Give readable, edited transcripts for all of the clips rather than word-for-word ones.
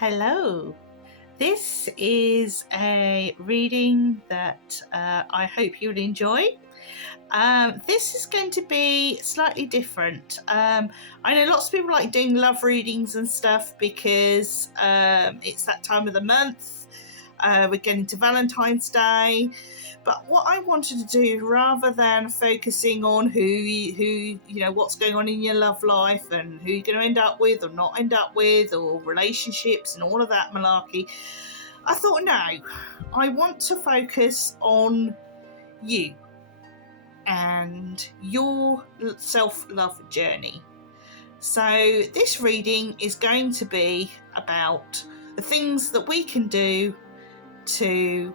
Hello. This is a reading that I hope you'll enjoy. This is going to be slightly different. I know lots of people like doing love readings and stuff because it's that time of the month. We're getting to Valentine's Day. But what I wanted to do, rather than focusing on what's going on in your love life and who you're going to end up with or not end up with, or relationships and all of that malarkey, I thought, no, I want to focus on you and your self-love journey. So this reading is going to be about the things that we can do to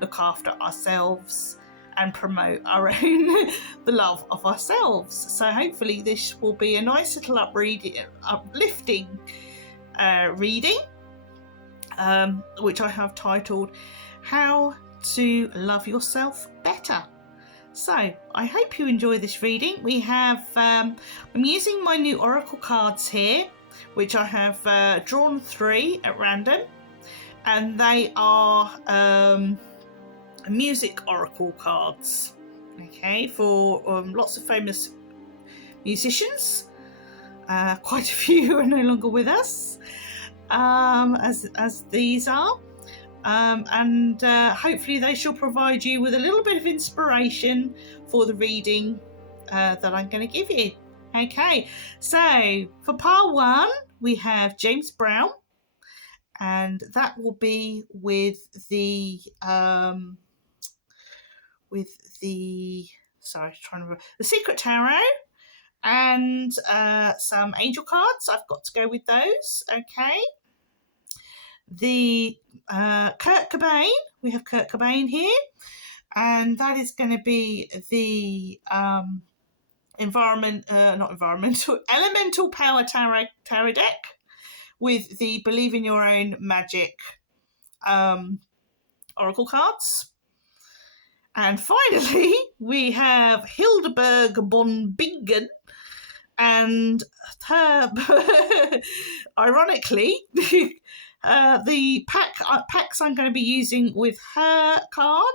look after ourselves and promote our own the love of ourselves. So hopefully this will be a nice little uplifting reading, which I have titled How to Love Yourself Better. So I hope you enjoy this reading. We have I'm using my new oracle cards here, which I have drawn 3 at random, and they are music oracle cards, okay, for lots of famous musicians. Quite a few are no longer with us, as these are, and hopefully they shall provide you with a little bit of inspiration for the reading that I'm going to give you. Okay, so for part 1 we have James Brown, and that will be with the the Secret Tarot and some angel cards. I've got to go with those. Okay. The Kurt Cobain. We have Kurt Cobain here, and that is going to be the elemental power tarot deck with the Believe in Your Own Magic oracle cards. And finally, we have Hidegard von Bingen, and her, ironically, the packs I'm going to be using with her card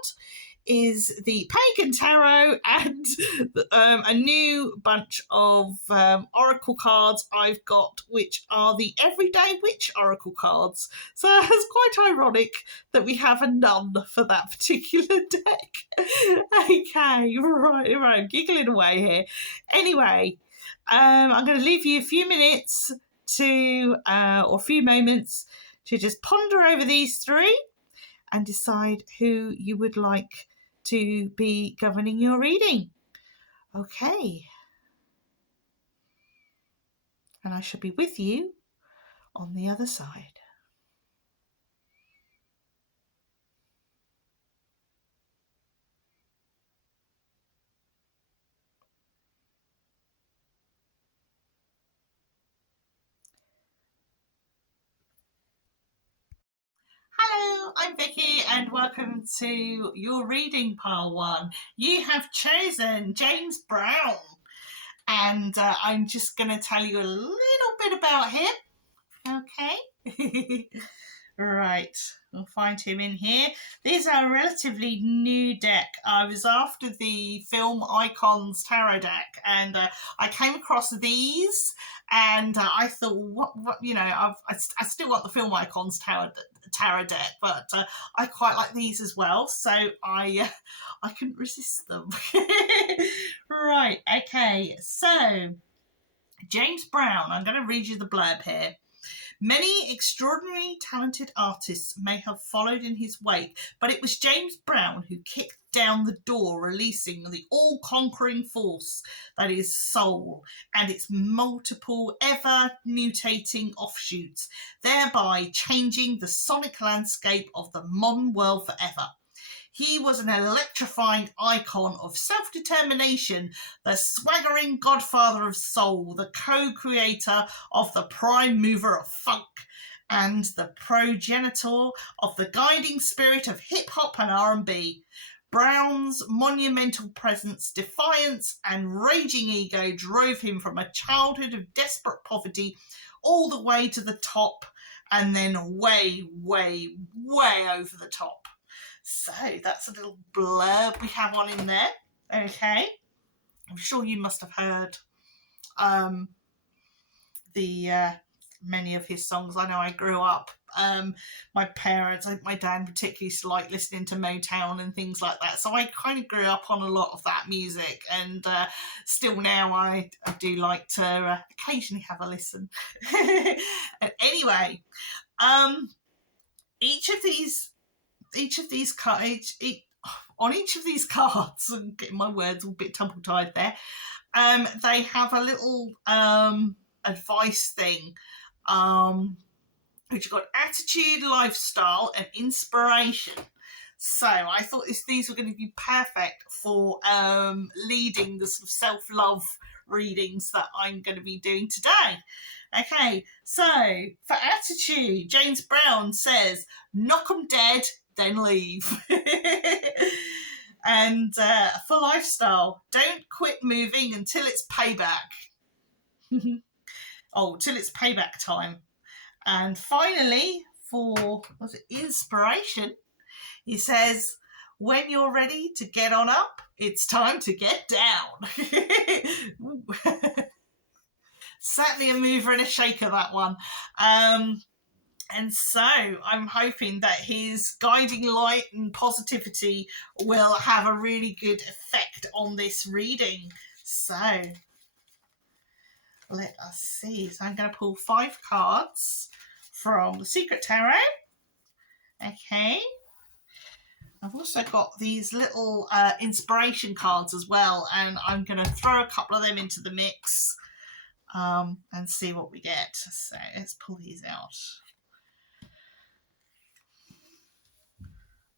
is the Pagan Tarot and a new bunch of oracle cards I've got, which are the Everyday Witch oracle cards. So it's quite ironic that we have a nun for that particular deck. Okay, right, I'm giggling away here. Anyway, I'm going to leave you a few minutes or a few moments to just ponder over these 3 and decide who you would like to be governing your reading. Okay. And I shall be with you on the other side. Hello, I'm Vicky, and welcome to your reading, pile 1. You have chosen James Brown, and I'm just going to tell you a little bit about him. Okay. Right, we'll find him in here. These are a relatively new deck. I was after the Film Icons Tarot deck, and I came across these, and I thought, what I still want the Film Icons Tarot deck, but I quite like these as well, so I couldn't resist them. Right, okay, so James Brown, I'm going to read you the blurb here. Many extraordinary talented artists may have followed in his wake, but it was James Brown who kicked down the door, releasing the all-conquering force that is soul and its multiple ever-mutating offshoots, thereby changing the sonic landscape of the modern world forever. He was an electrifying icon of self-determination, the swaggering godfather of soul, the co-creator of the prime mover of funk, and the progenitor of the guiding spirit of hip-hop and R&B. Brown's monumental presence, defiance, and raging ego drove him from a childhood of desperate poverty all the way to the top and then way, way, way over the top. So that's a little blurb we have on in there. Okay. I'm sure you must have heard many of his songs. I know I grew up, my parents, my dad particularly used to like listening to Motown and things like that, so I kind of grew up on a lot of that music, and still now I do like to occasionally have a listen. Anyway, each of these cards, on each of these cards, I'm getting my words all a bit tumble-tied there, they have a little advice thing, which got attitude, lifestyle, and inspiration. So I thought these were going to be perfect for leading the sort of self-love readings that I'm going to be doing today. Okay, so for attitude, James Brown says, knock 'em dead, then leave. And for lifestyle, don't quit moving until it's payback. Till it's payback time. And finally, for inspiration, he says, when you're ready to get on up, it's time to get down. Certainly a mover and a shaker, that one. And so I'm hoping that his guiding light and positivity will have a really good effect on this reading. So let us see. So I'm going to pull 5 cards from the Secret Tarot. Okay. I've also got these little inspiration cards as well, and I'm going to throw a couple of them into the mix and see what we get. So let's pull these out.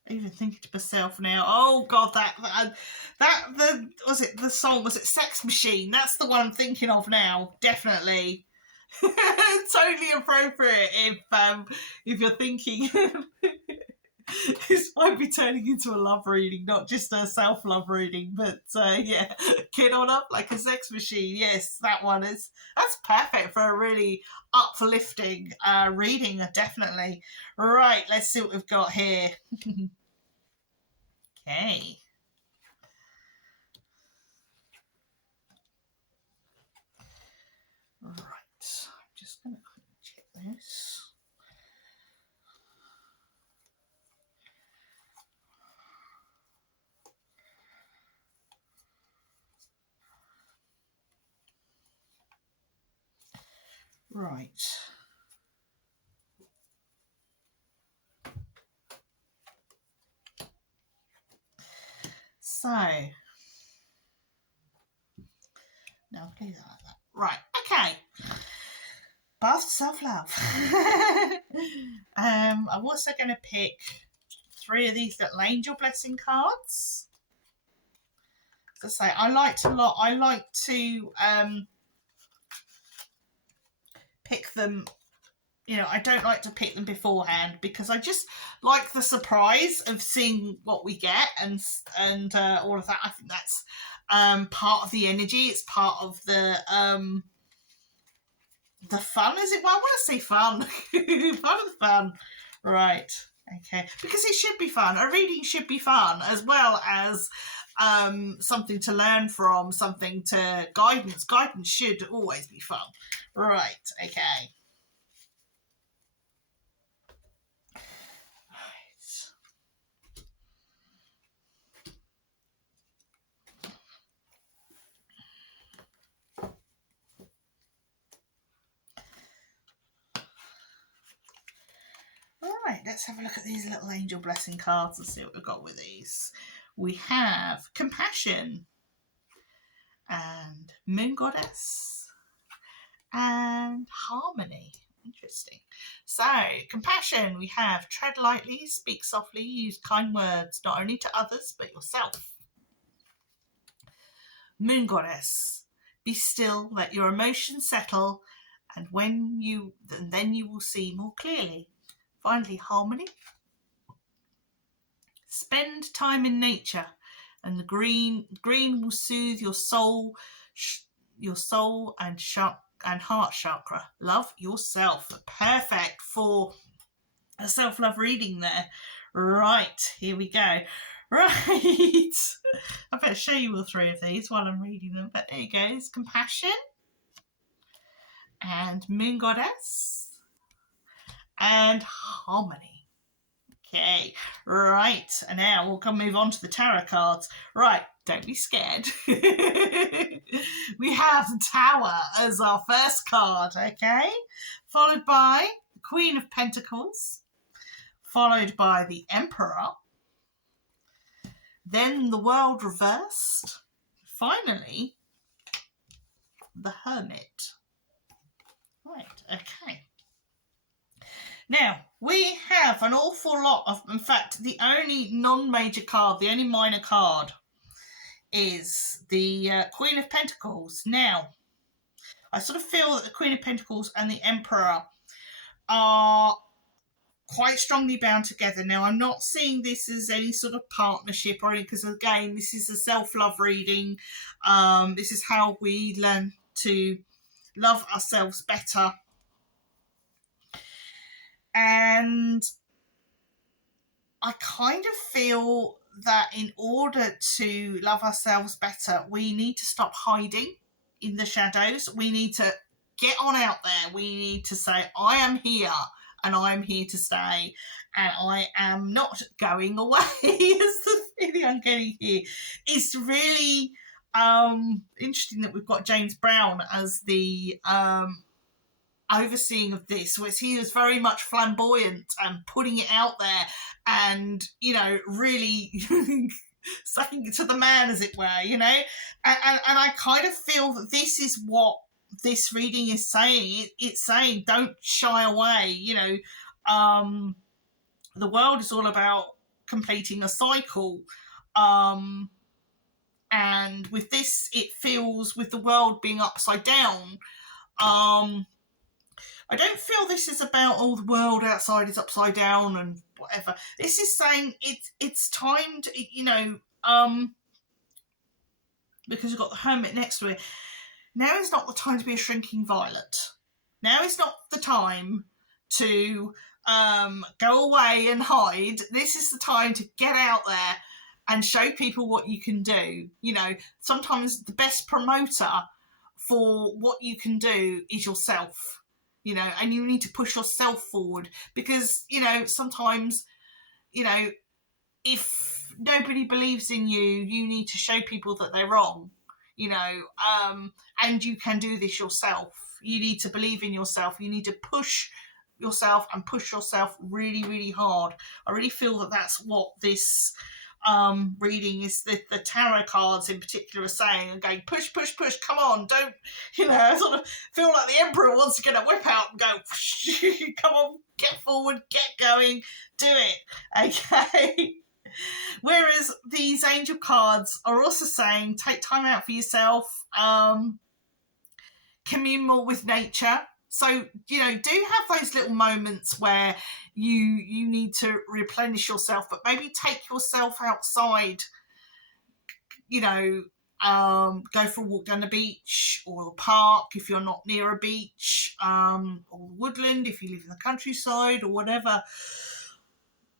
Even thinking to myself now, oh God, the song, was it Sex Machine? That's the one I'm thinking of now, definitely. Totally appropriate if you're thinking this might be turning into a love reading, not just a self-love reading, but yeah, get on up like a sex machine. Yes, that's perfect for a really uplifting reading, definitely. Right, let's see what we've got here. Okay. Right, I'm just going to quickly check this. Right. So, now do that like that. Right, okay. Bath self-love. I'm also going to pick 3 of these little angel blessing cards. As I say, I like to pick them. You know, I don't like to pick them beforehand because I just like the surprise of seeing what we get and all of that. I think that's part of the energy. It's part of the fun, is it? Well, I want to say fun. Part of the fun. Right. Okay. Because it should be fun. A reading should be fun, as well as something to learn from, something to guidance. Guidance should always be fun. Right. Okay. Right, let's have a look at these little angel blessing cards and see what we've got with these. We have compassion and moon goddess and harmony. Interesting. So, compassion, we have tread lightly, speak softly, use kind words, not only to others, but yourself. Moon goddess, be still, let your emotions settle, and then you will see more clearly. Finally, harmony. Spend time in nature, and the green will soothe your soul and and heart chakra. Love yourself. Perfect for a self-love reading there. Right, here we go. Right. I better show you all three of these while I'm reading them. But there you go. It's compassion and moon goddess and harmony. Okay, right, and now we'll move on to the tarot cards. Right, don't be scared. We have the Tower as our first card, okay? Followed by the Queen of Pentacles, followed by the Emperor, then the World reversed, finally, the Hermit. Right, okay. Now, we have an awful lot of, in fact, the only non-major card, the only minor card is the Queen of Pentacles. Now, I sort of feel that the Queen of Pentacles and the Emperor are quite strongly bound together. Now, I'm not seeing this as any sort of partnership or anything, because, again, this is a self-love reading. This is how we learn to love ourselves better. And I kind of feel that in order to love ourselves better, we need to stop hiding in the shadows. We need to get on out there. We need to say, I am here and I'm here to stay and I am not going away. Is the feeling I'm getting here. It's really interesting that we've got James Brown as the overseeing of this, which he was very much flamboyant and putting it out there and, you know, really sucking it to the man, as it were, you know. And I kind of feel that this is what this reading is saying. It's saying don't shy away, you know. The world is all about completing a cycle. And with this, it feels, with the world being upside down, I don't feel this is about, oh, the world outside is upside down and whatever. This is saying it's time to, you know, because we've got the Hermit next to it. Now is not the time to be a shrinking violet. Now is not the time to go away and hide. This is the time to get out there and show people what you can do. You know, sometimes the best promoter for what you can do is yourself. You know, and you need to push yourself forward because, you know, sometimes, you know, if nobody believes in you, you need to show people that they're wrong, you know, and you can do this yourself. You need to believe in yourself. You need to push yourself and push yourself really, really hard. I really feel that that's what this reading is, the tarot cards in particular are saying and going, push, push, push, come on, don't, you know, I sort of feel like the Emperor wants to get a whip out and go, come on, get forward, get going, do it, okay? Whereas these angel cards are also saying, take time out for yourself, commune more with nature. So, you know, do have those little moments where you need to replenish yourself, but maybe take yourself outside, you know, go for a walk down the beach or the park if you're not near a beach, or woodland if you live in the countryside or whatever.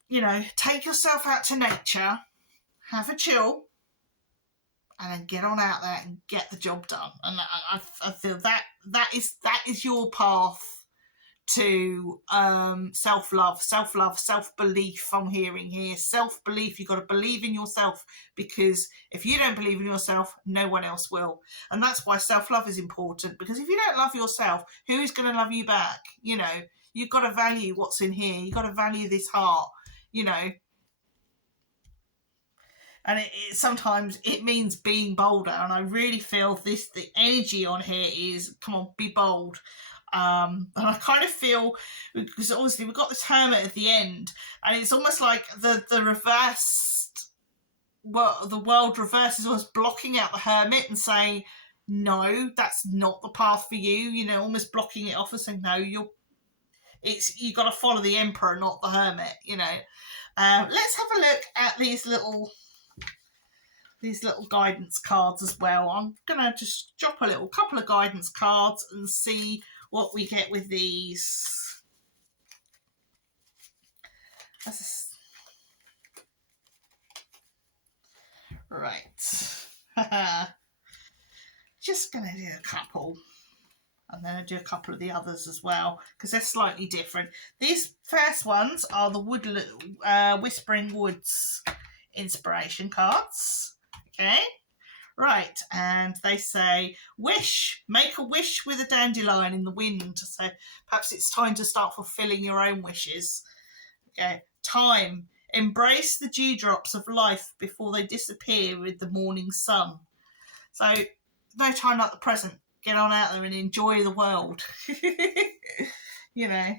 You know, take yourself out to nature, have a chill, and then get on out there and get the job done. And I feel that is your path to self-love, self-belief. I'm hearing here self-belief. You've got to believe in yourself, because if you don't believe in yourself, no one else will. And that's why self-love is important, because if you don't love yourself, who is going to love you back? You know, you've got to value what's in here. You've got to value this heart, you know. And it sometimes it means being bolder. And I really feel the energy on here is, come on, be bold. And I kind of feel, because obviously we've got this Hermit at the end, and it's almost like the reversed, well, the world reverse is almost blocking out the Hermit and saying, no, that's not the path for you, you know, almost blocking it off and saying, no, you got to follow the Emperor, not the Hermit, you know. Let's have a look at these little these little guidance cards as well. I'm gonna just drop a little couple of guidance cards and see what we get with these. Right. Just gonna do a couple. And then I do a couple of the others as well because they're slightly different. These first ones are the Whispering Woods inspiration cards. Okay, right, and they say, wish, make a wish with a dandelion in the wind. So perhaps it's time to start fulfilling your own wishes. Okay, time, embrace the dewdrops of life before they disappear with the morning sun. So no time like the present. Get on out there and enjoy the world. You know.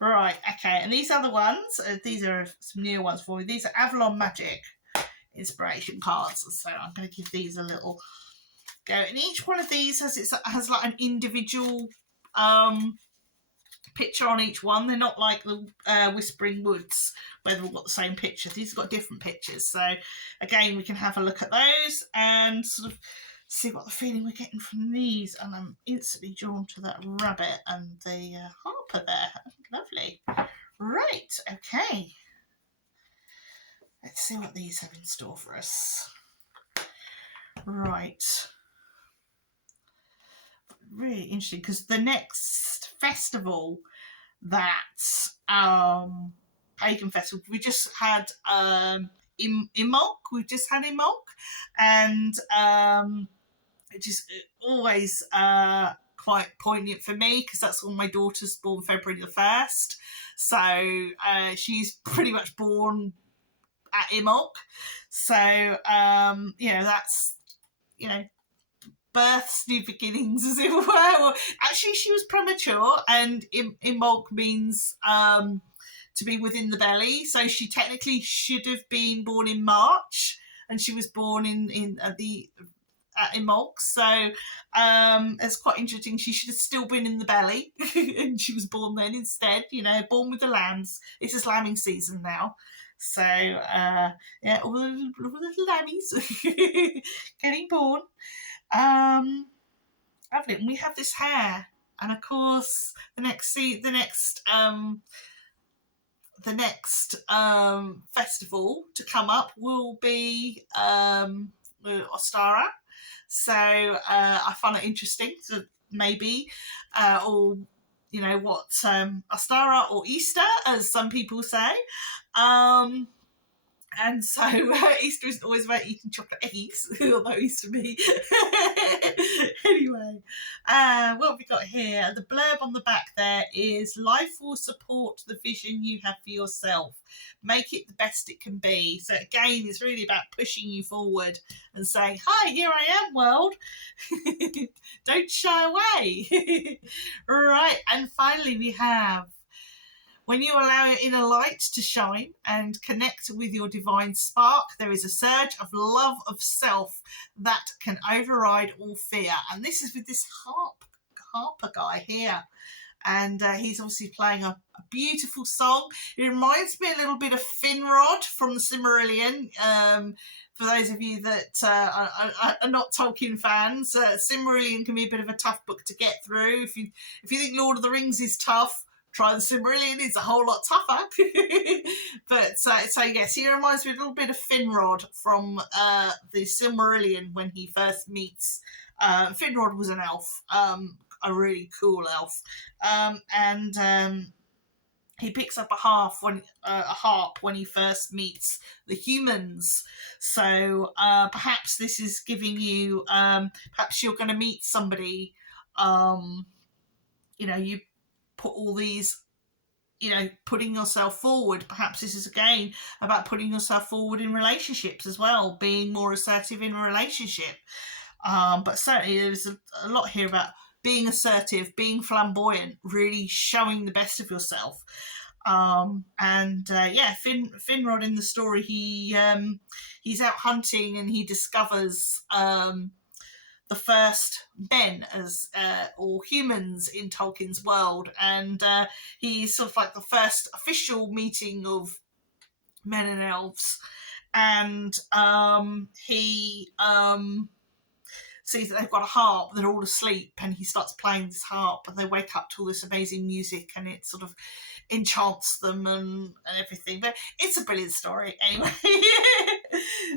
Right, okay. And these other ones, these are some newer ones for me. These are Avalon Magic inspiration cards. So I'm going to give these a little go. And each one of these has like an individual picture on each one. They're not like the Whispering Woods where they've all got the same picture. These have got different pictures. So again, we can have a look at those and sort of see what the feeling we're getting from these. And I'm instantly drawn to that rabbit and the harper there. Lovely. Right, okay. Let's see what these have in store for us. Right. Really interesting because the next festival that pagan festival we just had Imbolc. We've just had Imbolc, and it is always quite poignant for me because that's when my daughter's born February the 1st. So she's pretty much born at Imbolc. So that's births, new beginnings, as it were. Well, actually, she was premature, and Imbolc means to be within the belly. So she technically should have been born in March, and she was born at Imbolc. So it's quite interesting. She should have still been in the belly, and she was born then instead. Born with the lambs. It's just lambing season now. So all the little lammies getting born. Lovely. And we have this hair, and of course the next festival to come up will be Ostara. So I find it interesting to maybe what Ostara or Easter, as some people say. And so Easter isn't always about eating chocolate eggs, although Easter me. Anyway, what have we got here? The blurb on the back there is, life will support the vision you have for yourself. Make it the best it can be. So again, it's really about pushing you forward and saying, hi, here I am, world. Don't shy away. Right, and finally we have, when you allow your inner light to shine and connect with your divine spark, there is a surge of love of self that can override all fear. And this is with this harper guy here. And he's obviously playing a beautiful song. It reminds me a little bit of Finrod from the Silmarillion. For those of you that are not Tolkien fans, Silmarillion can be a bit of a tough book to get through. If you think Lord of the Rings is tough, try the Silmarillion. It's a whole lot tougher. But so yes, he reminds me a little bit of Finrod from the Silmarillion when he first meets. Finrod was an elf, a really cool elf, and he picks up a harp when he first meets the humans. So perhaps this is giving you, perhaps you're going to meet somebody. You put all these, putting yourself forward. Perhaps this is again about putting yourself forward in relationships as well, being more assertive in a relationship. But certainly there's a lot here about being assertive, being flamboyant, really showing the best of yourself. Finrod in the story, he's out hunting and he discovers the first men or humans in Tolkien's world, and he's sort of like the first official meeting of men and elves. and he sees that they've got a harp, they're all asleep, and he starts playing this harp, and they wake up to all this amazing music, and it sort of enchants them and everything. But it's a brilliant story anyway.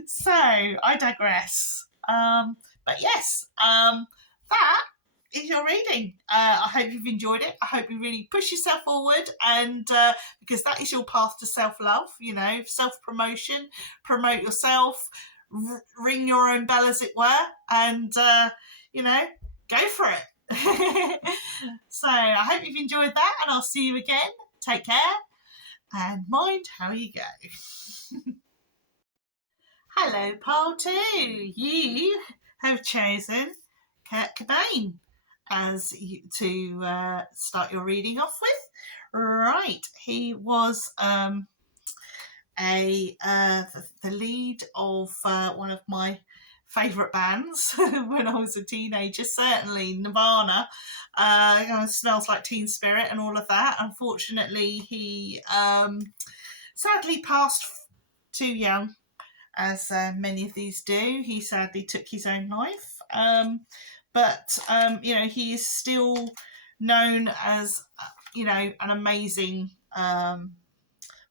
So I digress. But yes, that is your reading. I hope you've enjoyed it. I hope you really push yourself forward, and because that is your path to self-love, you know, self-promotion, promote yourself, ring your own bell, as it were, and you know, go for it. So I hope you've enjoyed that, and I'll see you again. Take care and mind how you go. Hello, Pole 2. You have chosen Kurt Cobain as to start your reading off with. Right, he was the lead of one of my favourite bands when I was a teenager, certainly Nirvana. Smells Like Teen Spirit and all of that. Unfortunately, he sadly passed too young, as many of these do. He sadly took his own life. But you know, he is still known as, you know, an amazing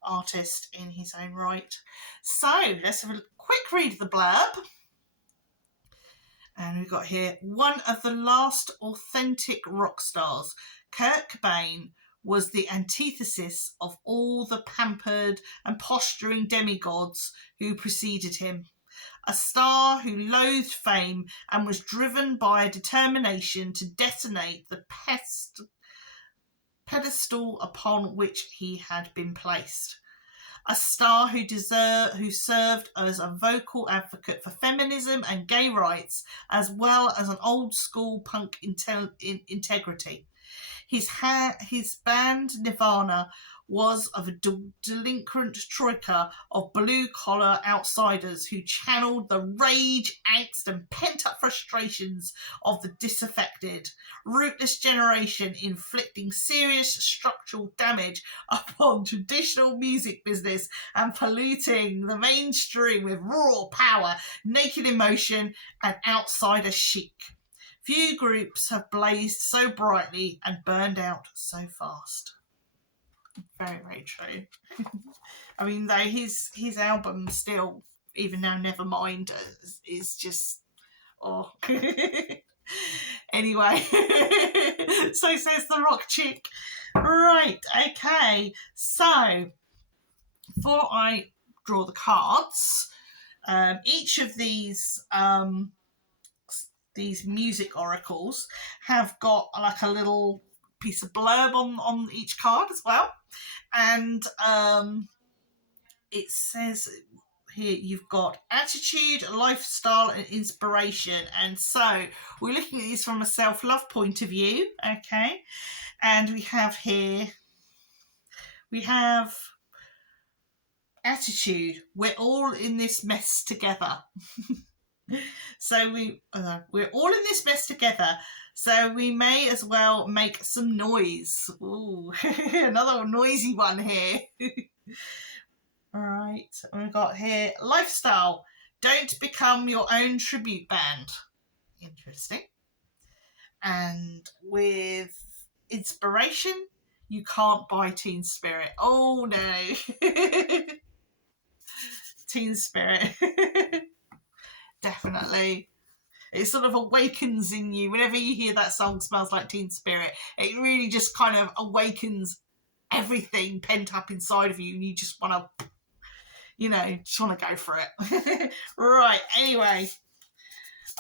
artist in his own right. So let's have a quick read of the blurb. And we've got here, one of the last authentic rock stars, Kurt Cobain was the antithesis of all the pampered and posturing demigods who preceded him. A star who loathed fame and was driven by a determination to detonate the pedestal upon which he had been placed. A star who served as a vocal advocate for feminism and gay rights, as well as an old-school punk integrity. His band Nirvana was of a delinquent troika of blue-collar outsiders who channeled the rage, angst and pent-up frustrations of the disaffected, rootless generation, inflicting serious structural damage upon traditional music business and polluting the mainstream with raw power, naked emotion and outsider chic. Few groups have blazed so brightly and burned out so fast. Very, very true. I mean, though his album still, even now, Nevermind, is just, oh. Anyway, so says the rock chick. Right, okay. So, before I draw the cards, each of these music oracles have got like a little piece of blurb on each card as well, and it says here you've got attitude, lifestyle and inspiration, and so we're looking at these from a self-love point of view, okay, and we have attitude, we're all in this mess together. So we're all in this mess together, so we may as well make some noise. Ooh, another noisy one here. All right, we've got here lifestyle. Don't become your own tribute band. Interesting. And with inspiration, you can't buy Teen Spirit. Oh no. Teen Spirit. Definitely. It sort of awakens in you. Whenever you hear that song, Smells Like Teen Spirit, it really just kind of awakens everything pent up inside of you, and you just want to, you know, just want to go for it. Right, anyway,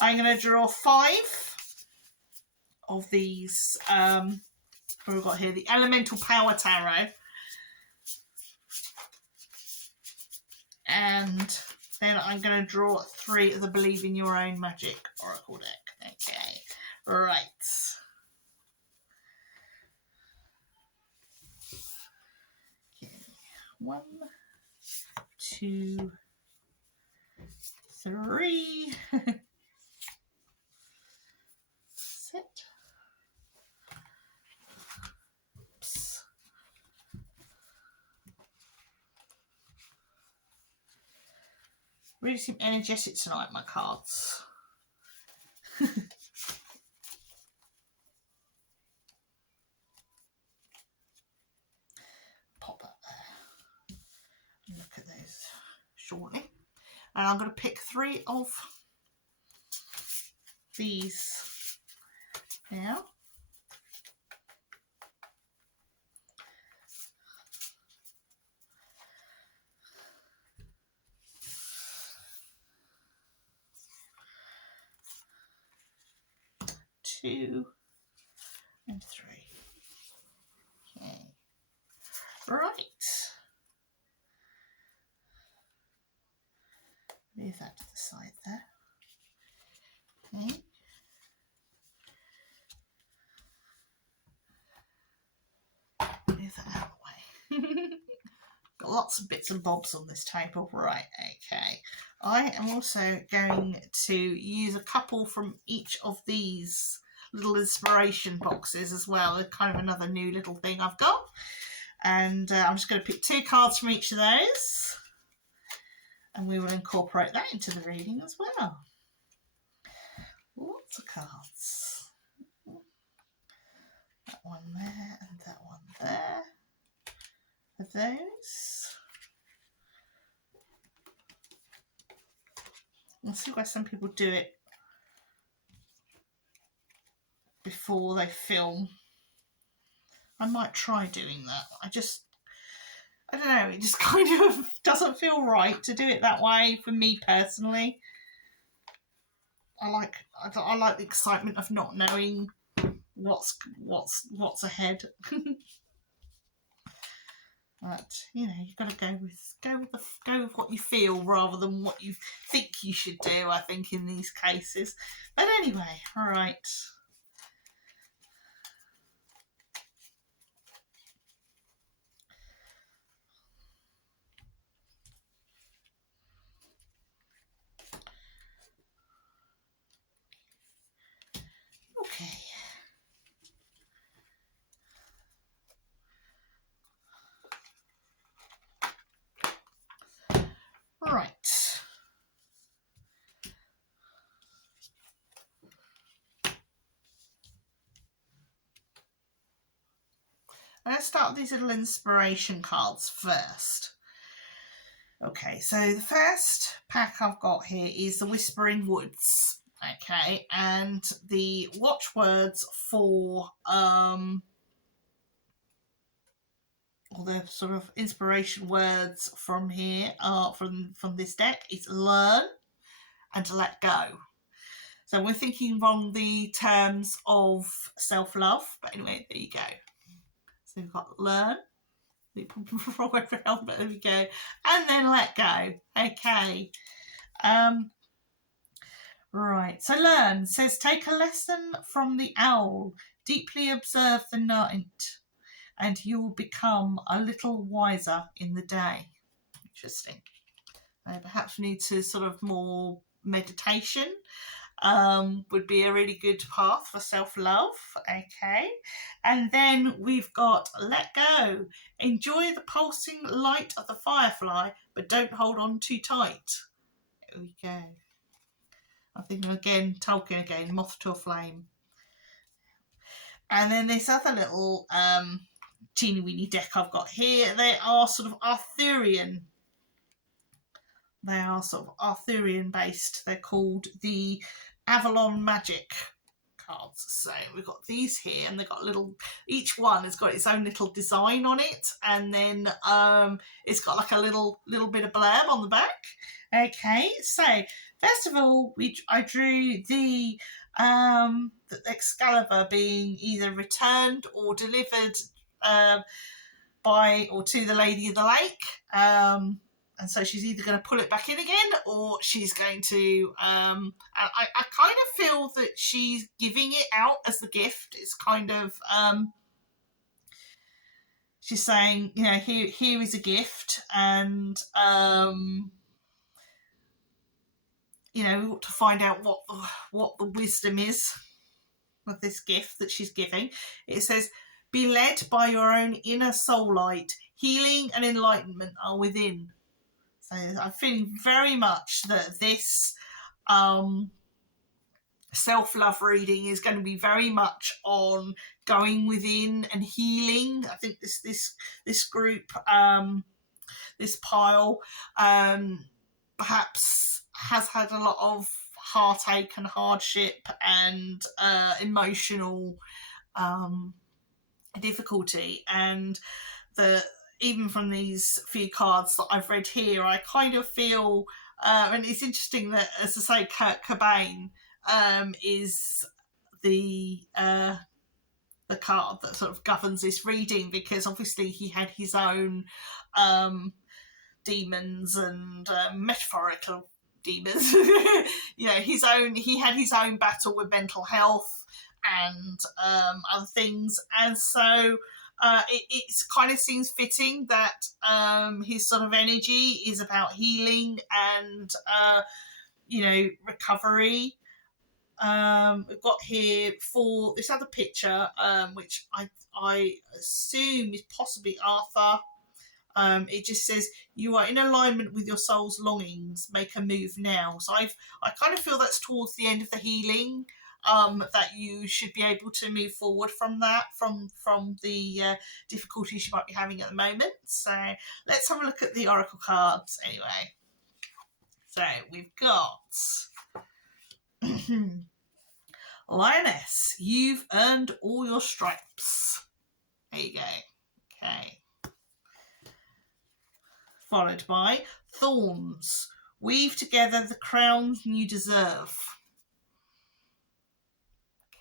I'm going to draw 5 of these. What we've got here, the Elemental Power Tarot. And then I'm going to draw 3 of the Believe in Your Own Magic Oracle deck. Okay, right. Okay. 1, 2, 3. Sit. Oops. Really seem energetic tonight, my cards. Pop that there. Look at those shortly. And I'm going to pick 3 of these now. Two and 3. Okay. Right. Move that to the side there. Okay. Move that out of the way. Got lots of bits and bobs on this table. Right, okay. I am also going to use a couple from each of these little inspiration boxes as well. They're kind of another new little thing I've got. And I'm just going to pick 2 cards from each of those. And we will incorporate that into the reading as well. Lots of cards. That one there and that one there. Of those. I'll see why some people do it before they film. I might try doing that. I don't know, it just kind of doesn't feel right to do it that way for me personally. I like the excitement of not knowing what's ahead. But you know, you've got to go with what you feel rather than what you think you should do. I think in these cases. But anyway, all right. Okay. Right. I'm going to start with these little inspiration cards first. Okay, so the first pack I've got here is the Whispering Woods. Okay, and the watchwords for or the sort of inspiration words from here are from this deck is learn and to let go. So we're thinking along the terms of self-love, but anyway, there you go. So we've got learn, wrong way around, but there we go, and then let go. Okay. Right, so learn says take a lesson from the owl, deeply observe the night, and you will become a little wiser in the day. Interesting. Perhaps we need to sort of more meditation would be a really good path for self-love. Okay, and then we've got let go. Enjoy the pulsing light of the firefly, but don't hold on too tight. There we go. I'm thinking again, Tolkien again, moth to a flame. And then this other little teeny weeny deck I've got here, they are sort of Arthurian. They are sort of Arthurian based. They're called the Avalon Magic cards. So we've got these here, and they've got little, each one has got its own little design on it, and then it's got like a little bit of blurb on the back. Okay, so first of all, I drew the Excalibur being either returned or delivered by or to the Lady of the Lake. And so she's either going to pull it back in again, or she's going to. I kind of feel that she's giving it out as the gift. It's kind of. She's saying, you know, here is a gift, and you know, we want to find out what the wisdom is of this gift that she's giving. It says, "Be led by your own inner soul light. Healing and enlightenment are within." So I'm feeling very much that this self-love reading is going to be very much on going within and healing. I think this group, this pile, perhaps has had a lot of heartache and hardship and emotional difficulty, and even from these few cards that I've read here, I kind of feel, and it's interesting that, as I say, Kurt Cobain is the card that sort of governs this reading, because obviously he had his own demons and metaphorical demons. He had his own battle with mental health and other things, and so it kind of seems fitting that his sort of energy is about healing and recovery. We've got here for this other picture, which I assume is possibly Arthur. It just says, "You are in alignment with your soul's longings. Make a move now." So I kind of feel that's towards the end of the healing, that you should be able to move forward from that, from the difficulties you might be having at the moment. So let's have a look at the oracle cards anyway. So we've got Lioness, you've earned all your stripes. There you go. Okay. Followed by Thorns, weave together the crown you deserve.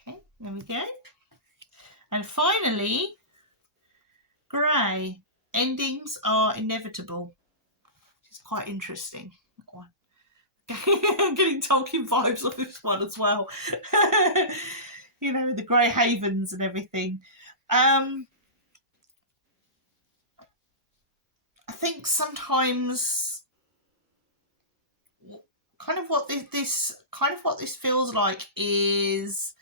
Okay, there we go. And finally, Grey, endings are inevitable. Which is quite interesting. That one. I'm getting Tolkien vibes of this one as well. The Grey Havens and everything. I think sometimes kind of what this feels like is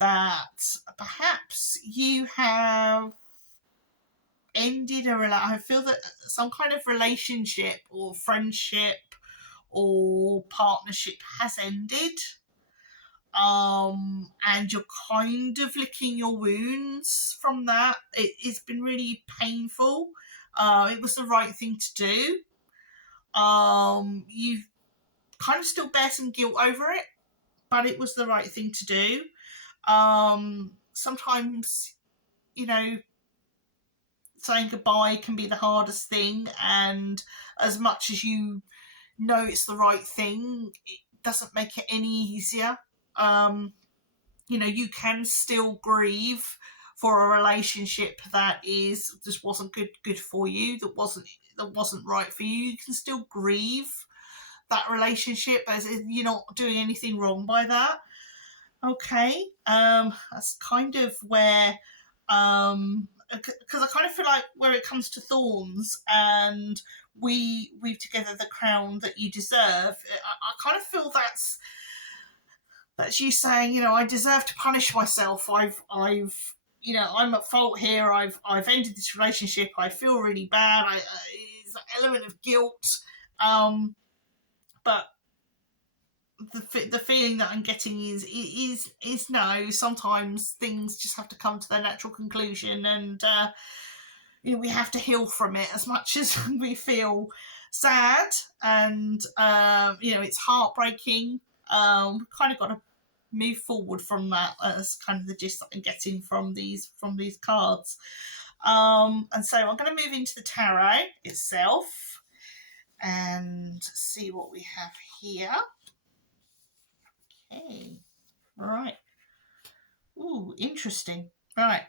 that perhaps you have ended I feel that some kind of relationship or friendship or partnership has ended, and you're kind of licking your wounds from that. It's been really painful. It was the right thing to do. You've kind of still bear some guilt over it, but it was the right thing to do. Sometimes, saying goodbye can be the hardest thing, and as much as you know it's the right thing, it doesn't make it any easier. You can still grieve for a relationship that just wasn't good for you, that wasn't right for you. You can still grieve that relationship, as you're not doing anything wrong by that. Okay, that's kind of where, because I kind of feel like where it comes to Thorns and we weave together the crown that you deserve, I kind of feel that's you saying, I deserve to punish myself. I'm at fault here. I've ended this relationship. I feel really bad. It's an element of guilt, but the feeling that I'm getting is no. Sometimes things just have to come to their natural conclusion, and we have to heal from it. As much as we feel sad and it's heartbreaking, we've kind of got to move forward from that. That's kind of the gist that I'm getting from these cards. And so I'm going to move into the tarot itself and see what we have here. Okay, right. Ooh, interesting. Right.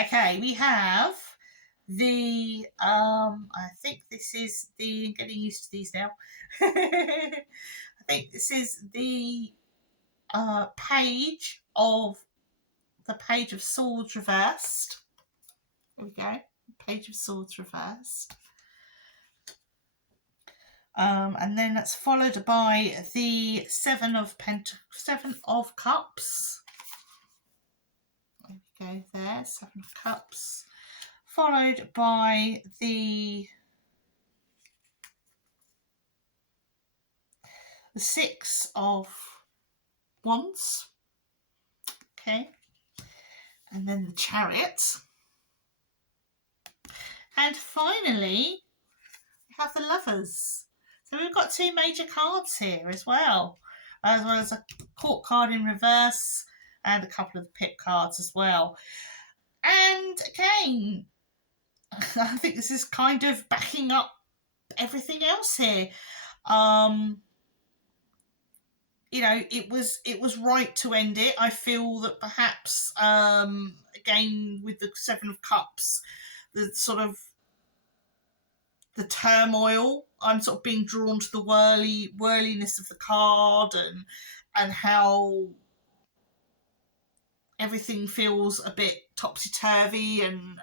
Okay, we have the I think this is the, I'm getting used to these now. I think this is the page of Swords reversed. There we go. Page of Swords reversed. And then that's followed by the Seven of Cups. There we go there, Seven of Cups. Followed by the the Six of Wands, okay, and then the Chariot, and finally we have the Lovers. So we've got two major cards here as well as a Court card in reverse and a couple of pip cards as well. And again, I think this is kind of backing up everything else here. It was right to end it. I feel that perhaps again with the Seven of Cups, the sort of the turmoil, I'm sort of being drawn to the whirliness of the card and how everything feels a bit topsy-turvy and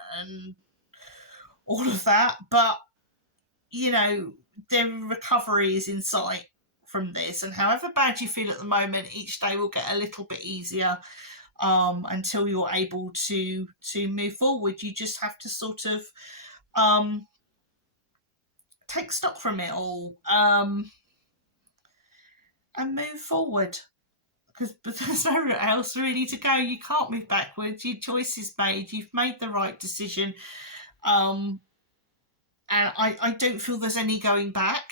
all of that. But, the recovery is in sight from this. And however bad you feel at the moment, each day will get a little bit easier until you're able to move forward. You just have to sort of take stock from it all and move forward. Because there's nowhere else really to go. You can't move backwards. Your choice is made. You've made the right decision. And I don't feel there's any going back.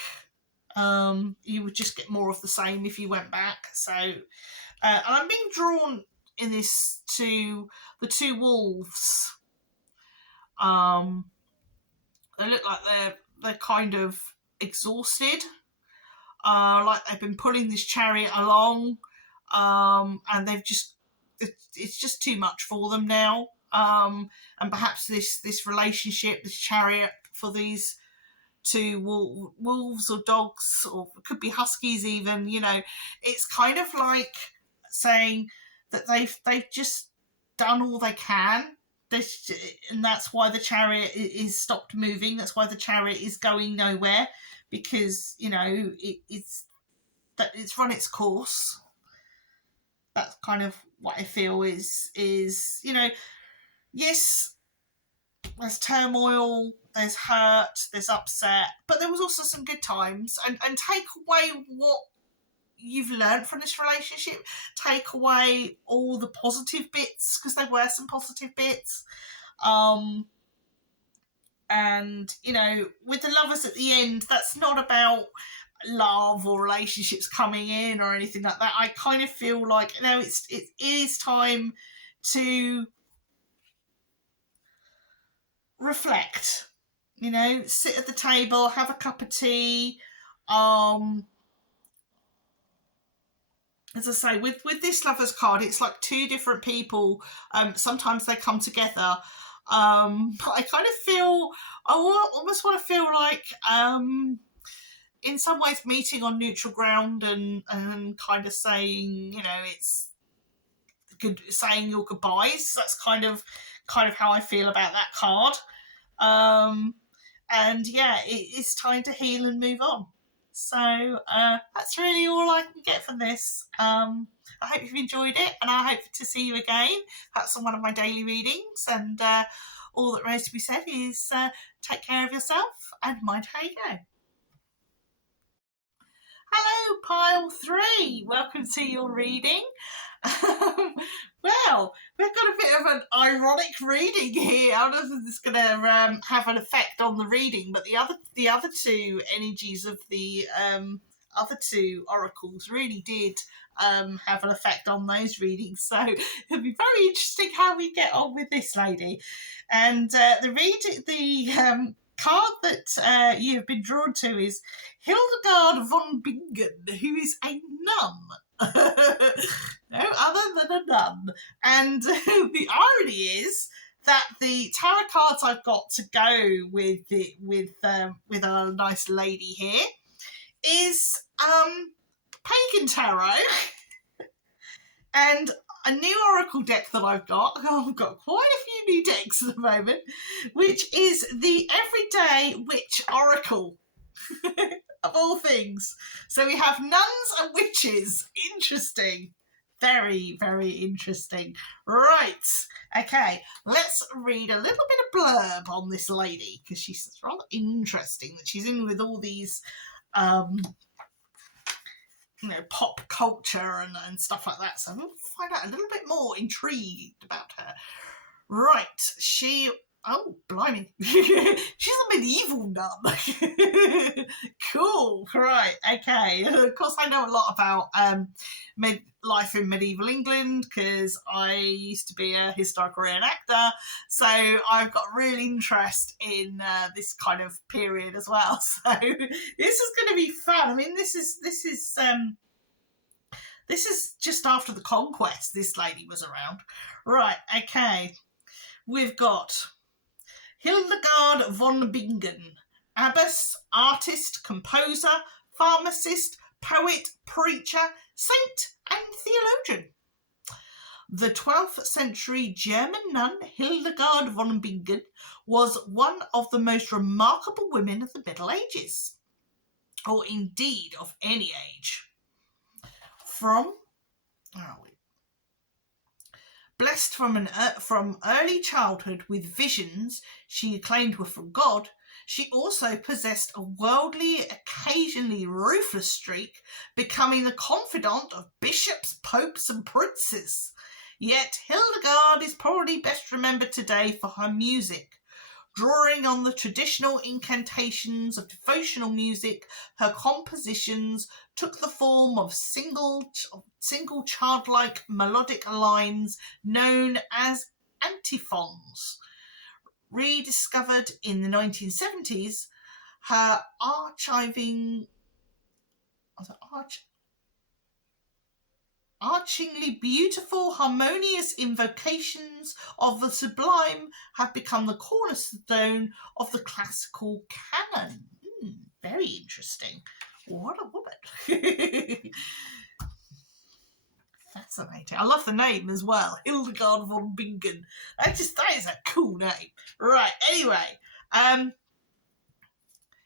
You would just get more of the same if you went back. So I'm being drawn in this to the two wolves. They look like they're kind of exhausted. Like they've been pulling this chariot along. And it's just too much for them now. And perhaps this relationship, this chariot for these two wolves or dogs, or it could be huskies even, it's kind of like saying that they've just done all they can. And that's why the chariot is stopped moving. That's why the chariot is going nowhere, because it's run its course. That's kind of what I feel is yes, there's turmoil, there's hurt, there's upset, but there was also some good times. And take away what you've learned from this relationship. Take away all the positive bits, because there were some positive bits. And, with the Lovers at the end, that's not about love or relationships coming in or anything like that. I kind of feel like it is time to reflect, sit at the table, have a cup of tea. As I say, with this Lovers card, it's like two different people. Sometimes they come together. But I kind of feel, almost want to feel like in some ways meeting on neutral ground and kind of saying, it's good, saying your goodbyes. That's kind of how I feel about that card. And yeah, it's time to heal and move on. So that's really all I can get from this. I hope you've enjoyed it, and I hope to see you again, perhaps on one of my daily readings. And all that remains to be said is take care of yourself and mind how you go. Hello, pile 3. Welcome to your reading. Well, we've got a bit of an ironic reading here. I don't know if it's going to have an effect on the reading, but the other two energies of the other two oracles really did have an effect on those readings. So it'll be very interesting how we get on with this lady. And the card that you have been drawn to is Hidegard von Bingen, who is a nun. No other than a nun. And the irony is that the tarot cards I've got to go with our nice lady here is Pagan Tarot and a new oracle deck that I've got. I've got quite a few new decks at the moment, which is the Everyday Witch Oracle. Of all things. So we have nuns and witches. Interesting. Very, very interesting. Right. Okay. Let's read a little bit of blurb on this lady, because she's rather interesting that she's in with all these pop culture and stuff like that. So we'll find out a little bit more intrigued about her. Right, oh, blimey. She's a medieval nun. Cool. Right, okay. Of course, I know a lot about life in medieval England because I used to be a historical reenactor. So I've got real interest in this kind of period as well. So this is going to be fun. I mean, this is just after the conquest. This lady was around. Right, okay. We've got Hildegard von Bingen, abbess, artist, composer, pharmacist, poet, preacher, saint, and theologian. The 12th century German nun Hildegard von Bingen was one of the most remarkable women of the Middle Ages, or indeed of any age. Blessed from early childhood with visions she claimed were from God, she also possessed a worldly, occasionally ruthless streak, becoming the confidant of bishops, popes, and princes. Yet Hildegard is probably best remembered today for her music. Drawing on the traditional incantations of devotional music, her compositions took the form of single childlike melodic lines known as antiphons. Rediscovered in the 1970s, her archingly beautiful, harmonious invocations of the sublime have become the cornerstone of the classical canon. Very interesting. What a woman. Fascinating. I love the name as well. Hildegard von Bingen. That is a cool name. Right, anyway.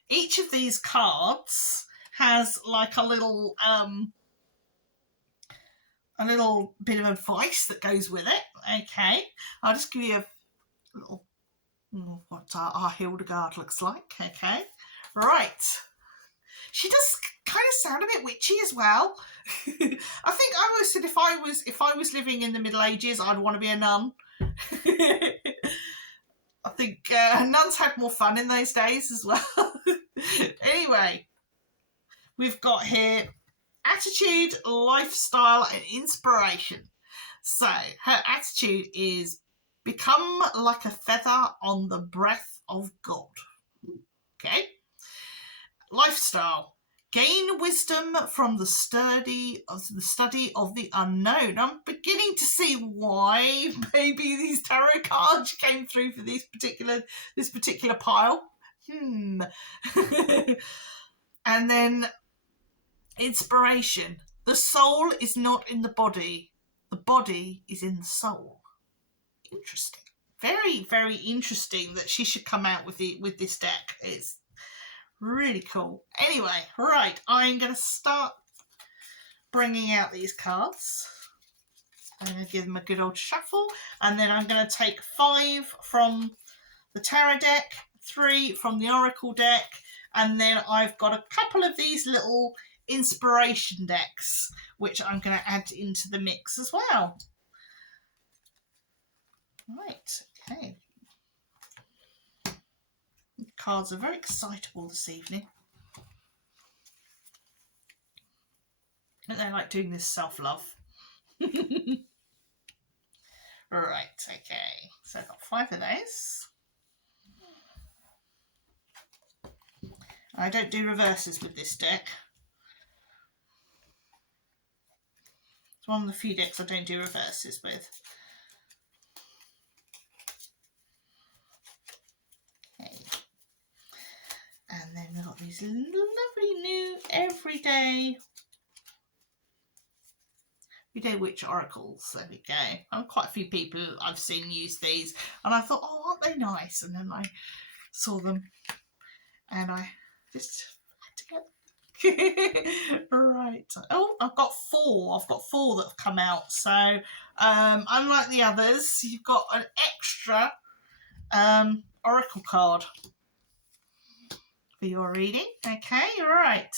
Each of these cards has like a little bit of advice that goes with it. Okay, I'll just give you a little what our Hildegard looks like. Okay, right. She does kind of sound a bit witchy as well. I think I always said if I was living in the Middle Ages, I'd want to be a nun. I think nuns had more fun in those days as well. Anyway, we've got here attitude, lifestyle, and inspiration. So her attitude is become like a feather on the breath of God. Okay. Lifestyle. Gain wisdom from the study of the unknown. I'm beginning to see why maybe these tarot cards came through for this particular pile. And then inspiration. The soul is not in the body. The body is in the soul. Interesting. Very, very interesting that she should come out with this deck. It's really cool. Anyway, right, I'm going to start bringing out these cards. I'm going to give them a good old shuffle, and then I'm going to take 5 from the tarot deck, 3 from the oracle deck, and then I've got a couple of these little inspiration decks, which I'm going to add into the mix as well. Right, okay. Cards are very excitable this evening. Don't they like doing this self-love? Right, okay. So I've got 5 of those. I don't do reverses with this deck. It's one of the few decks I don't do reverses with. Okay. And then we've got these lovely new everyday witch oracles. There we go. And quite a few people I've seen use these, and I thought, oh, aren't they nice? And then I saw them, and I just had to get right. Oh, I've got 4. I've got 4 that have come out. So unlike the others, you've got an extra oracle card for your reading. Okay, right.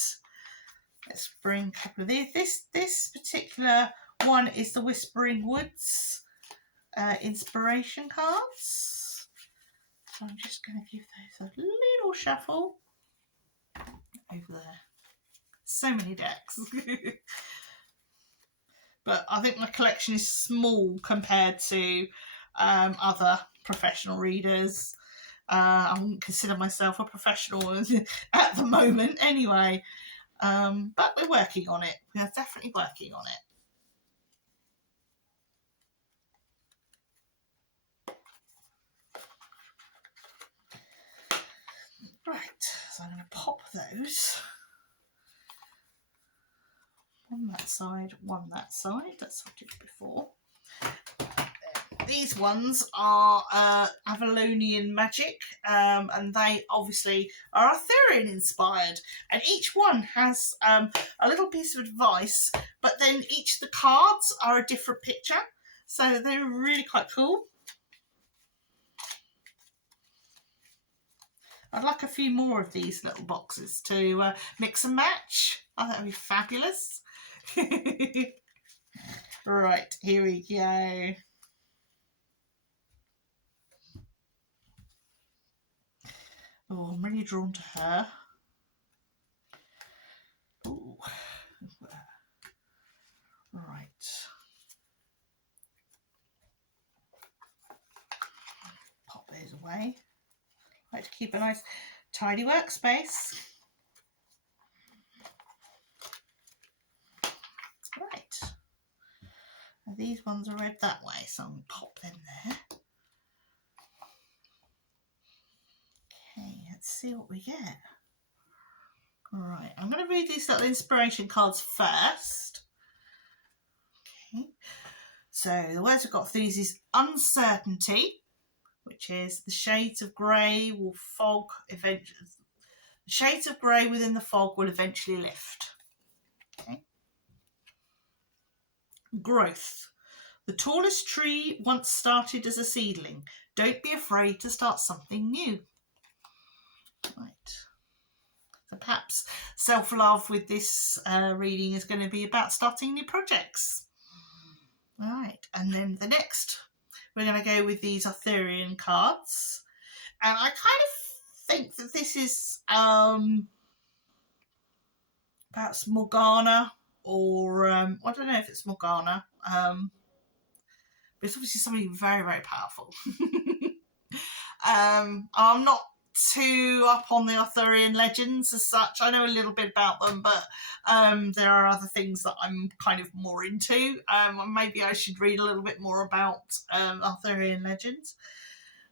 Let's bring a couple of these. This particular one is the Whispering Woods inspiration cards. So I'm just going to give those a little shuffle over there. So many decks. But I think my collection is small compared to other professional readers. I wouldn't consider myself a professional at the moment anyway. But we're working on it. We're definitely working on it. Right, so I'm going to pop those. One that side, one that side. That's what I did before. These ones are Avalonian magic, and they obviously are Arthurian inspired. And each one has a little piece of advice, but then each of the cards are a different picture. So they're really quite cool. I'd like a few more of these little boxes to mix and match. I think that'd be fabulous. Right, here we go. Oh, I'm really drawn to her. Ooh. Right. Pop those away. I like to keep a nice tidy workspace. Right. Now these ones are read that way, so I'm going to pop them there. Okay, let's see what we get. Right, I'm going to read these little inspiration cards first. Okay. So the words I've got for these is uncertainty, which is the shades of grey will fog eventually. The shades of grey within the fog will eventually lift. Okay. Growth. The tallest tree once started as a seedling. Don't be afraid to start something new. Right. So perhaps self-love with this reading is going to be about starting new projects. All right. And then the next, we're going to go with these Arthurian cards. And I kind of think that this is perhaps Morgana, or I don't know if it's Morgana. But it's obviously somebody very, very powerful. I'm not too up on the Arthurian legends as such. I know a little bit about them, but there are other things that I'm kind of more into. Maybe I should read a little bit more about Arthurian legends.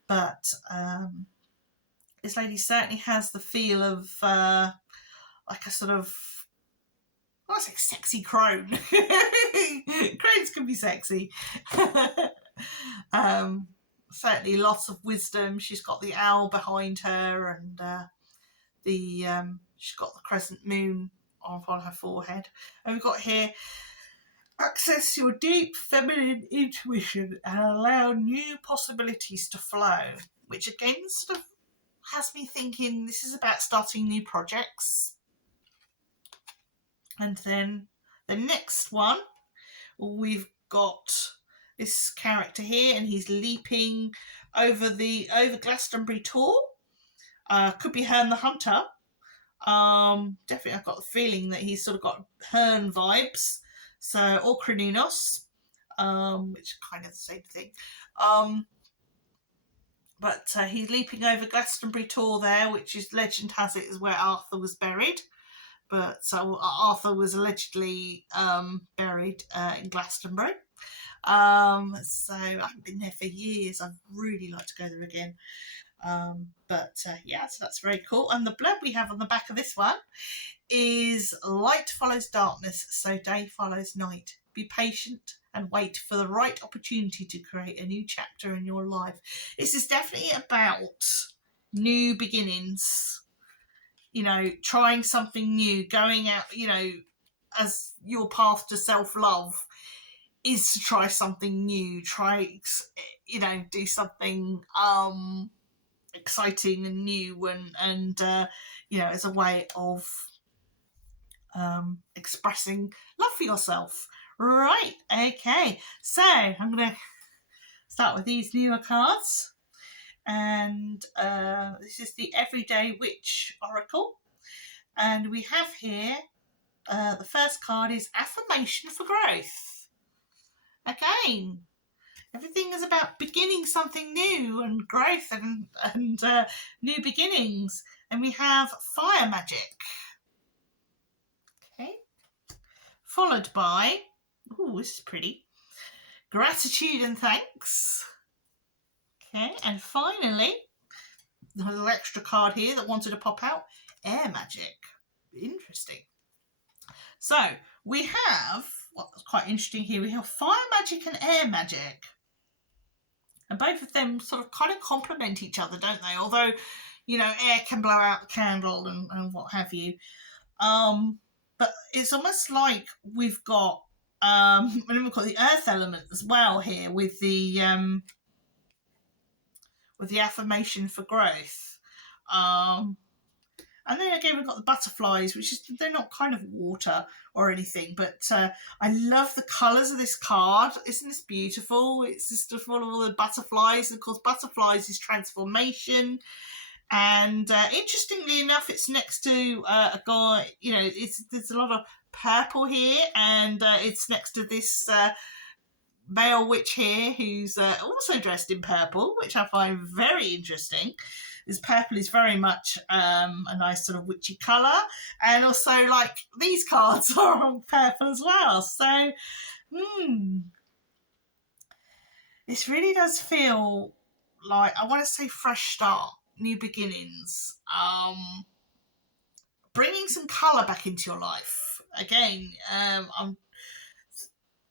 But this lady certainly has the feel of like a sort of, I want to say sexy crone. Crones can be sexy. Certainly lots of wisdom. She's got the owl behind her, and she's got the crescent moon on her forehead. And we've got here, access your deep feminine intuition and allow new possibilities to flow, which again sort of has me thinking this is about starting new projects. And then the next one, we've got this character here, and he's leaping over Glastonbury Tor. Could be Herne the Hunter. Definitely, I've got the feeling that he's sort of got Herne vibes. So, or Kroninos, which is kind of the same thing. But he's leaping over Glastonbury Tor there, which is, legend has it, is where Arthur was buried. But so Arthur was allegedly buried in Glastonbury. So I haven't been there for years. I'd really like to go there again. Yeah, so that's very cool. And the blurb we have on the back of this one is light follows darkness, so day follows night. Be patient and wait for the right opportunity to create a new chapter in your life. This is definitely about new beginnings. You know, trying something new, going out, you know, as your path to self-love is to try something new, do something exciting and new, and as a way of expressing love for yourself. Right, okay. So I'm going to start with these newer cards. And this is the Everyday Witch Oracle. And we have here, the first card is Affirmation for Growth. Again, everything is about beginning something new and growth and new beginnings. And we have Fire Magic. Okay. Followed by, oh, this is pretty, Gratitude and Thanks. Okay, and finally, there's a little extra card here that wanted to pop out, Air Magic. Interesting. So we have, what's quite interesting here, we have Fire Magic and Air Magic. And both of them sort of kind of complement each other, don't they? Although, you know, air can blow out the candle and what have you. But it's almost like we've got, and then we've got the earth element as well here with the affirmation for growth. And then again, we've got the butterflies, which is, they're not kind of water or anything, but I love the colours of this card. Isn't this beautiful? It's just full of all the butterflies. And of course, butterflies is transformation. And interestingly enough, it's next to a guy, you know, there's a lot of purple here, and it's next to this male witch here who's also dressed in purple, which I find very interesting. This purple is very much a nice sort of witchy colour, and also like these cards are purple as well. So, this really does feel like, I want to say, fresh start, new beginnings, bringing some colour back into your life. Again,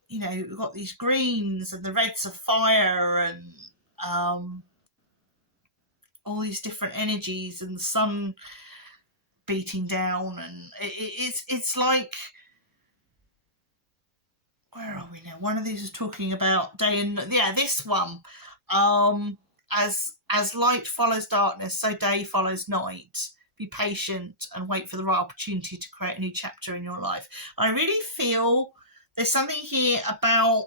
you know, we've got these greens and the reds of fire and all these different energies and the sun beating down, and it's like, where are we now? One of these is talking about day and, yeah, this one, as light follows darkness, so day follows night. Be patient and wait for the right opportunity to create a new chapter in your life. I really feel there's something here about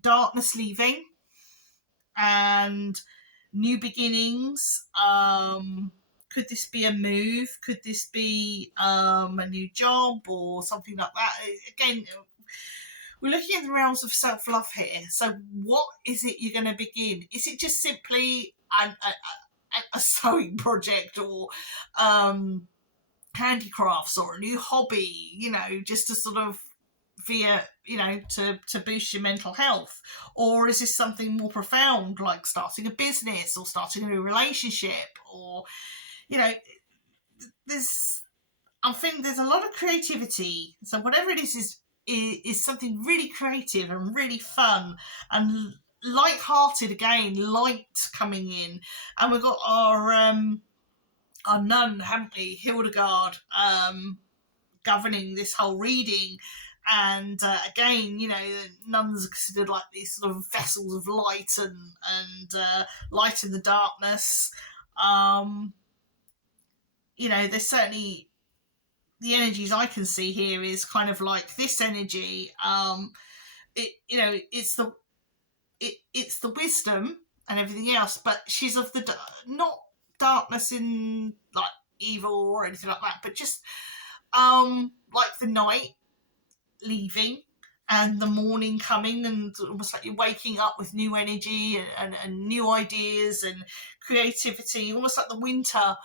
darkness leaving and new beginnings. Could this be a move? Could this be a new job or something like that? Again, we're looking at the realms of self-love here. So what is it you're going to begin? Is it just simply a sewing project or handicrafts or a new hobby, you know, just to sort of via, you know, to boost your mental health? Or is this something more profound, like starting a business or starting a new relationship? Or, you know, I think there's a lot of creativity. So whatever it is something really creative and really fun and light-hearted. Again, light coming in. And we've got our nun, haven't we, Hidegard, governing this whole reading. And again, you know, nuns are considered like these sort of vessels of light and light in the darkness. You know, there's certainly, the energies I can see here is kind of like this energy. You know, it's the wisdom and everything else, but she's of the not darkness in like evil or anything like that, but just like the night leaving and the morning coming, and almost like you're waking up with new energy and new ideas and creativity, almost like the winter,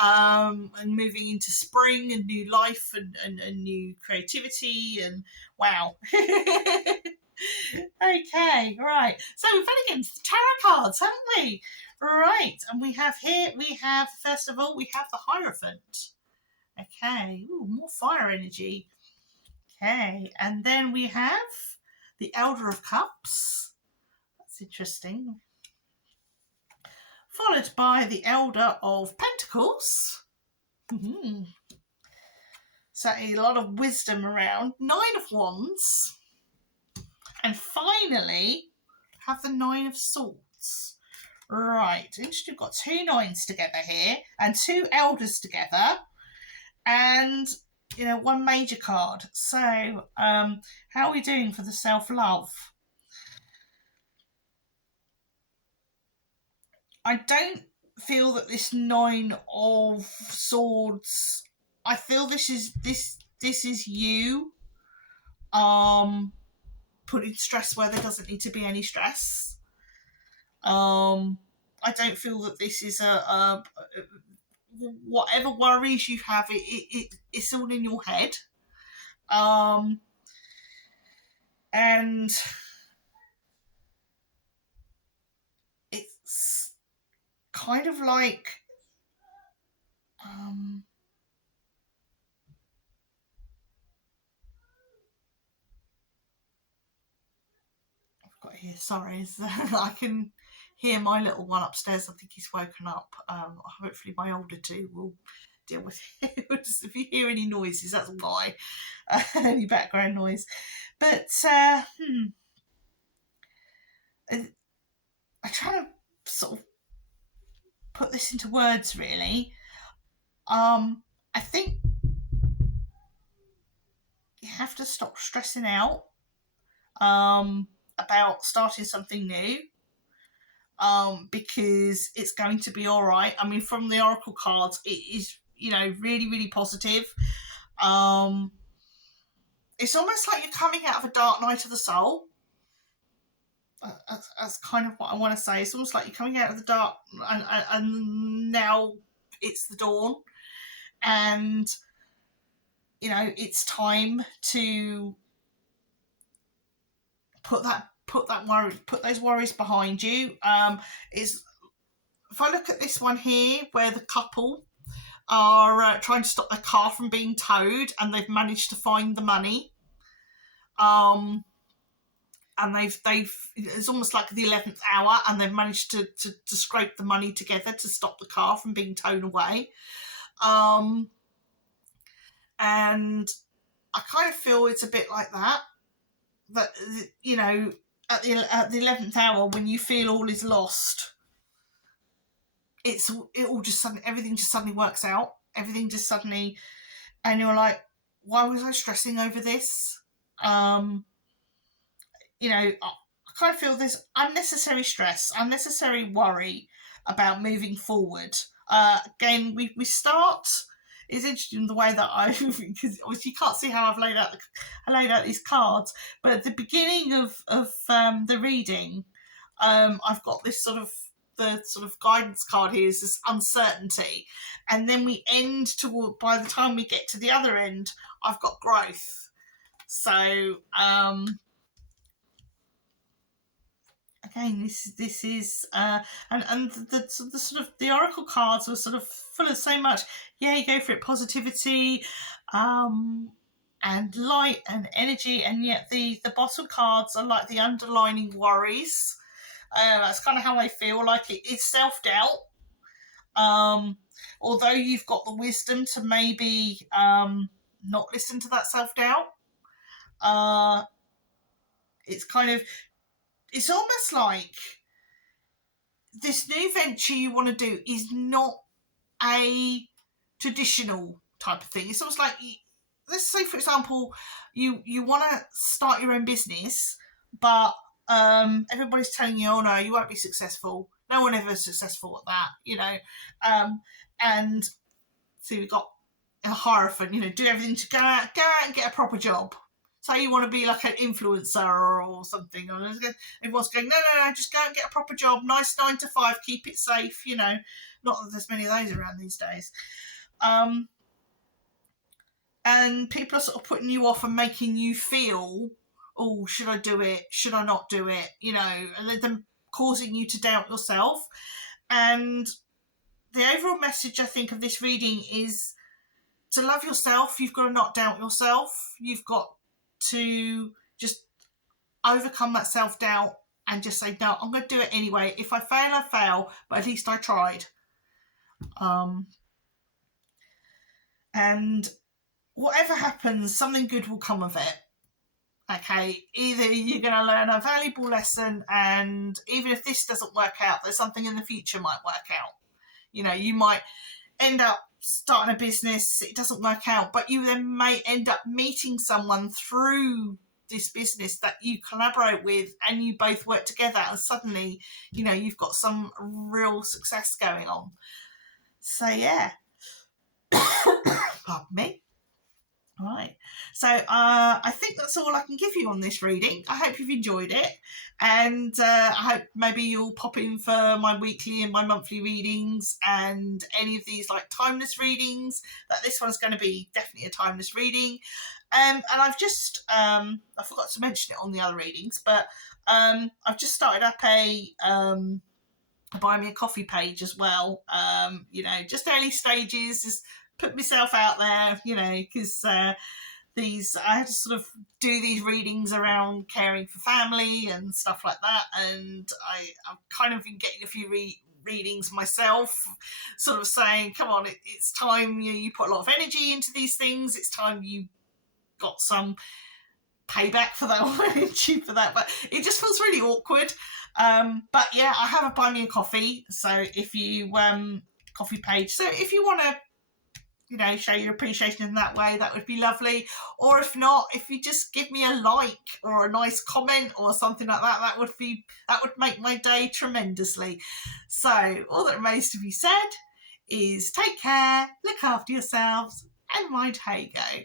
and moving into spring and new life and new creativity, and wow. Okay, right. So we've only gotten to the tarot cards, haven't we? Right, and we have, first of all, we have the Hierophant. Okay, ooh, more fire energy. Okay, and then we have the Elder of Cups. That's interesting. Followed by the Elder of Pentacles. Mm-hmm. So a lot of wisdom around. Nine of Wands. And finally, have the Nine of Swords. Right, interesting. We've got two nines together here and two elders together. And one major card. So, how are we doing for the self-love? I don't feel that this Nine of Swords. I feel this is you putting stress where there doesn't need to be any stress. I don't feel that this is a whatever worries you have, it's all in your head. And it's kind of like I've got here, sorry, I can hear my little one upstairs. I think he's woken up. Hopefully my older two will deal with it. If you hear any noises, that's why. Any background noise. But I'm trying to sort of put this into words, really. I think you have to stop stressing out about starting something new, because it's going to be all right. I mean, from the Oracle cards, it is, really, really positive. It's almost like you're coming out of a dark night of the soul. That's kind of what I want to say. It's almost like you're coming out of the dark, and now it's the dawn, and it's time to put those worries behind you. Is if I look at this one here, where the couple are trying to stop their car from being towed, and they've managed to find the money. And they've it's almost like the 11th hour, and they've managed to scrape the money together to stop the car from being towed away. And I kind of feel it's a bit like that at the 11th hour, when you feel all is lost, everything just suddenly works out. Everything just suddenly, and you're like, why was I stressing over this? I kind of feel there's unnecessary stress, unnecessary worry about moving forward. Again, we start. It's interesting the way that because obviously you can't see how I've laid out these cards, but at the beginning of the reading, I've got this sort of guidance card here is this uncertainty, and then we end by the time we get to the other end, I've got growth. So again, this is and the sort of the oracle cards were sort of full of so much. Yeah, you go for it, positivity, and light and energy, and yet the bottom cards are like the underlining worries. That's kind of how I feel. Like it's self-doubt. Although you've got the wisdom to maybe not listen to that self-doubt, it's almost like this new venture you want to do is not a traditional type of thing. It's almost like, let's say, for example, you want to start your own business, but everybody's telling you, oh no, you won't be successful. No one ever is successful at that, and so you've got a hierophant, do everything to go out and get a proper job. Say you want to be like an influencer or something, and everyone's going, no, just go and get a proper job, nice 9 to 5, keep it safe, not that there's many of those around these days. And people are sort of putting you off and making you feel, oh, should I do it? Should I not do it? And them causing you to doubt yourself. And the overall message, I think, of this reading is to love yourself. You've got to not doubt yourself. You've got to just overcome that self-doubt and just say, no, I'm going to do it anyway. If I fail, I fail, but at least I tried. And whatever happens, something good will come of it. Okay, either you're going to learn a valuable lesson, and even if this doesn't work out, there's something in the future might work out. You might end up starting a business, it doesn't work out, but you then may end up meeting someone through this business that you collaborate with, and you both work together, and suddenly, you know, you've got some real success going on. So yeah. Pardon me. Right. So I think that's all I can give you on this reading. I hope you've enjoyed it. And I hope maybe you'll pop in for my weekly and my monthly readings, and any of these like timeless readings. That this one's going to be definitely a timeless reading. And I've just, I forgot to mention it on the other readings, but I've just started up a buy me a coffee page as well. You know, just early stages, just put myself out there, you know, because I had to sort of do these readings around caring for family and stuff like that, and I've kind of been getting a few readings myself, sort of saying, come on, it's time, you know, you put a lot of energy into these things, it's time you got some payback for that energy for that. But it just feels really awkward. But yeah, I have a buy me a coffee, so if you coffee page, so if you want to, you know, show your appreciation in that way, that would be lovely. Or if not, if you just give me a like or a nice comment or something like that, that would make my day tremendously. So all that remains to be said is take care, look after yourselves, and mind how you go.